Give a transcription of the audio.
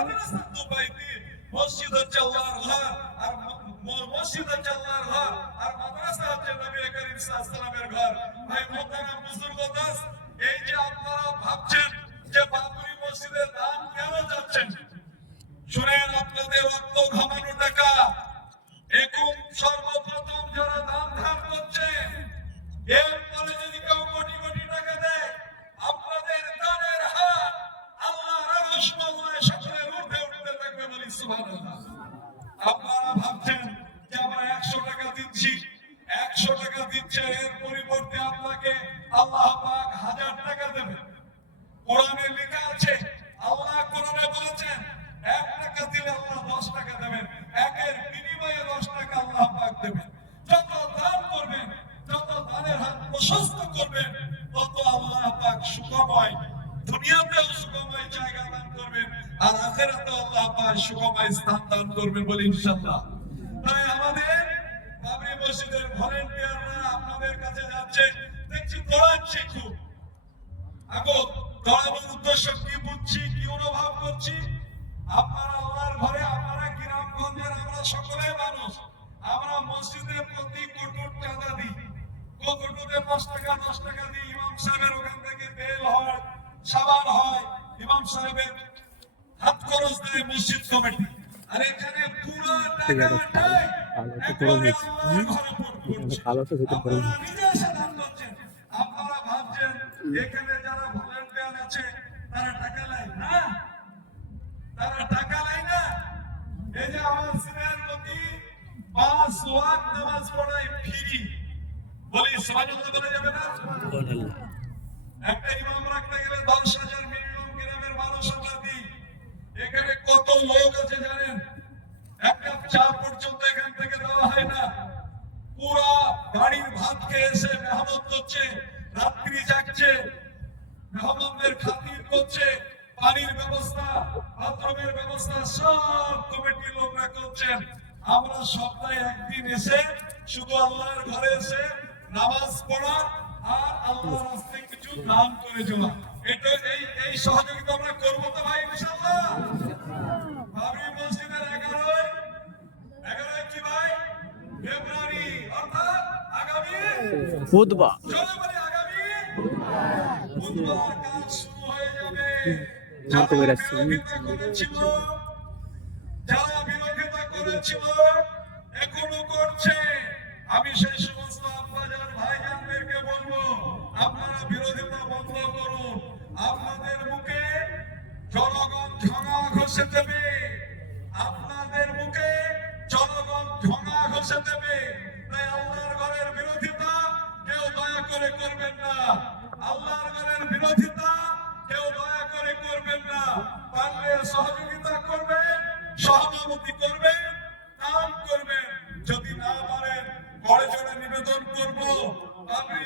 মাদ্রাসাতুল বাইতি, মসজিদ হচ্ছে আল্লাহর ঘর, আর মসজিদ হচ্ছে আল্লাহর ঘর, আর মাদ্রাসা হচ্ছে নবী করিম সাল্লাল্লাহু আলাইহি ওয়াসাল্লামের ঘর। ভাই মোহতারাম বুজুর্গ দোস্ত, এই যে আপনারা ভাবছেন যে বাবরি মসজিদের দাম কেন যাচ্ছে, শুনেন, আপনাদের রক্ত ঘামানো টাকা এখন সর্বপ্রথম যারা দাম ধার করছে, এরপরে যদি কেউ কোটি কোটি টাকা দেয়, আপনাদের দানের হাত আল্লাহর আরশ মওলায় সকলের ঊর্ধ্বে উঠতে থাকবে, বলি সুবহানাল্লাহ। আপনারা ভাবছেন যে আমরা 100 টাকা দিচ্ছি, 100 টাকা দিচ্ছে, এর পরিবর্তে আপনাকে আল্লাহ পাক 1000 টাকা দেবেন। কোরআনে লেখা আছে, আল্লাহ কোরআনে বলেছেন 1 টাকা দিলে আল্লাহ 10 টাকা দেবেন, একের বিনিময়ে 10 টাকা আল্লাহ পাক দেবেন। যত দান করবেন, যত দানের হাত প্রশস্ত করবেন, তত আল্লাহ পাক সুখময়, দুনিয়াতেও সুখময় জায়গা দান করবেন, আর আখিরাতেও আল্লাহ পাক সুখময় স্থান দান করবেন, বলি ইনশাআল্লাহ। তাই আমাদের বাবরি মসজিদের ভলান্টিয়াররা আপনাদের কাছে যাচ্ছে, দেখছি দৌড়াচ্ছে খুব। এখন দৌড়ানোর উদ্দেশ্য কি বুঝছি, কি অনুভব করছি, আপনারা আল্লাহর ঘরে, আপনারা গ্রামগঞ্জের, আমরা সকলে মানুষ, আমরা মসজিদে প্রতি কটুর চাঁদা দিই, কটুতে 5 টাকা 10 টাকা দিই। ইমাম সাহেবের ওখান থেকে তেল হয়, সাবান হয়, ইমাম সাহেবের হাত খরচ দেয় মসজিদ কমিটি, আর এখানে পুরো টাকাটাই একবারে আল্লাহর ঘরে পড়ছে। আপনারা নিজে এসে দান করছেন, আপনারা ভাবছেন এখানে যারা ভলান্টিয়ার আছে তারা টাকা নেয় না, তারা টাকা নেয় না। এই যে আমার সিনিয়র প্রতি 5 ওয়াক্ত নামাজ পড়াই ফ্রি, বলি সুবহানাল্লাহ বলা যাবে না? একটা ইমাম রাখতে গেলে 10,000 মিনিমাম গ্রামের মানুষ আমরা দিই। এখানে কত লোক আছে জানেন? এক কাপ চা পর্যন্ত এখান থেকে দেওয়া হয় না। পুরা বাড়ির ভাত খেয়ে এসে মেহনত করছে, রাত্রি জাগছে, মেহমানদের খাতির করছে, পানির ব্যবস্থা, বাথরুমের ব্যবস্থা সব কমিটির লোকরা করছেন। আমরা সপ্তাহে একদিন এসে শুধু আল্লাহর ঘরে এসে নামাজ পড়া আর আল্লাহর রাস্তায় কিছু দান করে যাওয়া, এটা এই সহযোগিতা আমরা করবো তো ভাই ইনশাআল্লাহ। বাবরি মসজিদের 11 কি ভাই? ফেব্রুয়ারি, অর্থাৎ আগামী বুধবার, চলো বলি আগামী বুধবার কাজ শুরু হয়ে যাবে। যারা বিরোধিতা করেছিল এখনো করছে, আমি সেই সমস্ত আব্বাজান ভাইজানদেরকে বলবো, আপনারা বিরোধিতা বন্ধ করুন। আপনাদের মুখে জনগণ ঝঙা ঘষে দেবে, আপনাদের মুখে জনগণ ঝঙা ঘষে দেবে। তাই আল্লাহর ঘরের বিরোধিতা কেউ দয়া করে করবেন না, আল্লাহর ঘরের বিরোধিতা কেউ দয়া করে করবেন না। পারলে সহযোগিতা করবেন, সহানুভূতি করবেন, দান করবেন। যদি না পারেন, বড় জোরে নিবেদন করবো, বাবরি